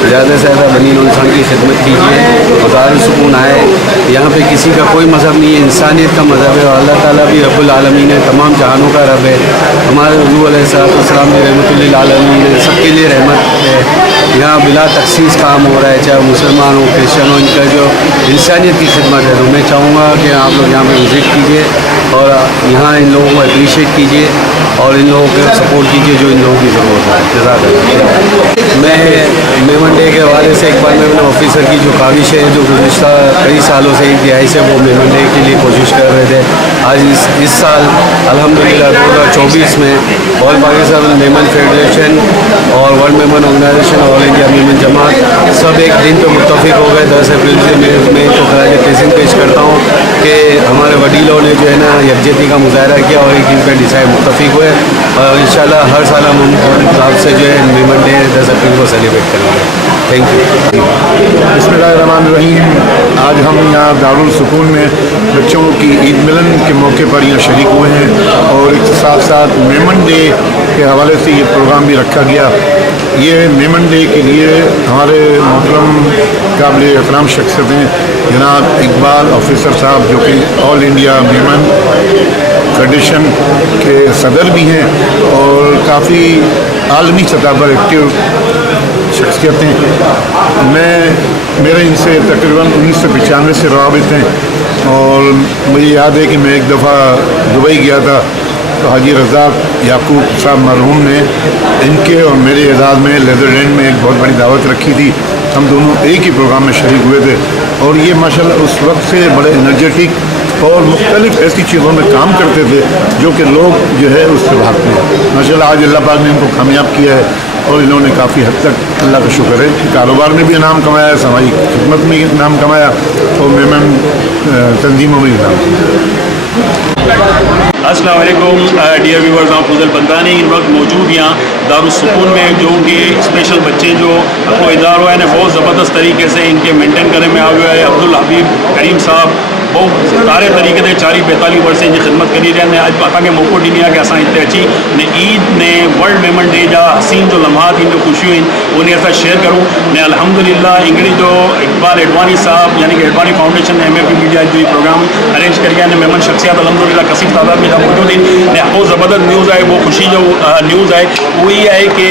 ज़्यादा से ज़्यादा बनी इंसान की खिदमत कीजिए और दारुल सुकून आए। यहाँ पे किसी का कोई मज़हब नहीं है, इंसानियत का मज़हब है और अल्लाह ताला भी रब्बुल आलमीन है, तमाम जहानों का रब है। हमारे हुज़ूर अलैहिस्सलाम भी रहमतुल्लिल आलमीन है, सबके लिए रहमत है। यहाँ बिला तखसीस काम हो रहा है, चाहे मुसलमान हो क्रिश्चन हो, इनका जो इंसानियत की खिदमत है। तो मैं चाहूँगा कि आप लोग यहाँ पर विज़िट कीजिए और यहाँ इन लोगों को अप्रीशिएट कीजिए और इन लोगों को सपोर्ट कीजिए जो इन लोगों की ज़रूरत है। जज़ाकल्लाह। मैं मेमन डे के हवाले से इकबाल मेमन ऑफिसर की जो काविश है, जो गुज़िश्ता कई सालों से एक दिहाई से वो मेमन डे के लिए कोशिश कर रहे थे, आज इस साल अल्हम्दुलिल्लाह 2024 में ऑल पाकिस्तान मेमन फेडरेशन और world Memon organisation all India Memon Jamaat सब एक दिन पर मुत्तफिक हो गए। 10 अप्रैल से मैं इनको खराज तहसीन पेश करता हूँ कि हमारे वडीलों ने जो है ना यकजहती का मुजाहरा किया और एक दिन पर डिसाइड मुत्तफिक हुए और इंशाल्लाह हर साल हम आपसे जो है मेमन डे 10 अप्रैल को सेलिब्रेट करेंगे। Thank you. बिस्मिल्लाहिर्रहमानिर्रहीम। आज हम यहाँ दारुल सुकून में बच्चों की ईद मिलन के मौके पर यहाँ शरीक हुए हैं और एक साथ साथ मेमन डे के हवाले से ये प्रोग्राम भी रखा गया। ये मेमन डे के लिए हमारे मोहतरम काबिल एहतराम शख्सियत हैं जनाब इकबाल ऑफिसर साहब जो कि ऑल इंडिया मेमन फेडरेशन के सदर भी हैं और काफ़ी आलमी सतह पर एक्टिव शख्सियतें। मेरे इनसे तकरीबन 1995 से रवाबित हैं और मुझे याद है कि मैं एक दफ़ा दुबई गया था तो हाजी रज़ाक याकूब साहब मरहूम ने इनके और मेरे एजाज़ में लेदरलैंड में एक बहुत बड़ी दावत रखी थी। हम दोनों एक ही प्रोग्राम में शरीक हुए थे और ये माशाल्लाह उस वक्त से बड़े एनर्जेटिक और मुख्तलिफ ऐसी चीज़ों में काम करते थे जो कि लोग जो है उससे भागते हैं। माशाल्लाह आज अल्लाह पाक ने इनको कामयाब किया है और इन्होंने काफ़ी हद तक अल्लाह का शुक्र है कि कारोबार में भी इनाम कमाया, समाजी खिदमत में इनाम कमाया और मेमन तंजीमों में इनाम कमाया। अस्सलाम वालेकुम डियर व्यूवर्स, आप फजल बंदानी इन वक्त मौजूद यहाँ दारुल सुकून में जो कि स्पेशल बच्चे जो आपको इदारा है बहुत ज़बरदस्त तरीके से इनके मेंटेन करने में आ गया है। अब्दुल हबीब करीम साहब बहुत सारे तरीके से 40-45 वर्ष से इनकी खिदमत करी रहे हैं। आज असांखे मौक़ो ॾिनी आहे कि असां हिते अची ने ईद ने वर्ल्ड मेमन डे जा हसीन जो लम्हात इन जो ख़ुशियूं आहिनि उन असां शेयर करूँ ने अल्हम्दुलिल्लाह इंग्लिश जो इकबाल एडवानी साहब यानी कि एडवानी फाउंडेशन ने MFP मीडिया जो प्रोग्राम अरेंज करिया ने मेमन शख्सियत अल्हम्दुलिल्लाह कसीर तादाद में मौजूद आहिनि ने बहुत ज़बरदस्त न्यूज़ आहे वो ख़ुशी जो न्यूज़ आहे वो ये आहे कि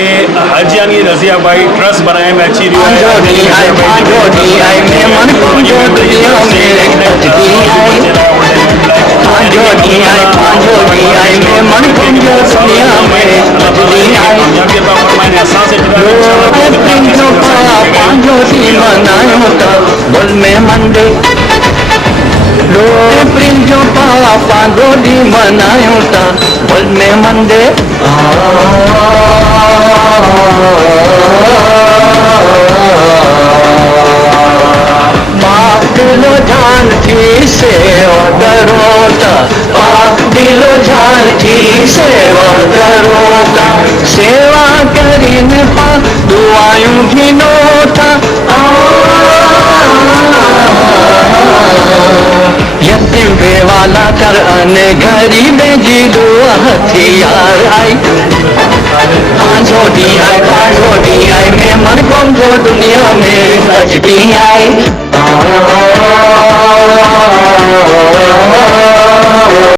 हजियानी रज़िया भाई ट्रस्ट बनाए में अची रही दिलो जान थी सेवा करोता, दिलो जान थी सेवा करोता, सेवा करीने पा दुआयूं घिनोता, यतीम वाला कर अने घरी में जी दुआ हथियार आई पांचोटी आई मेहमान कौन को दुनिया में सजती आई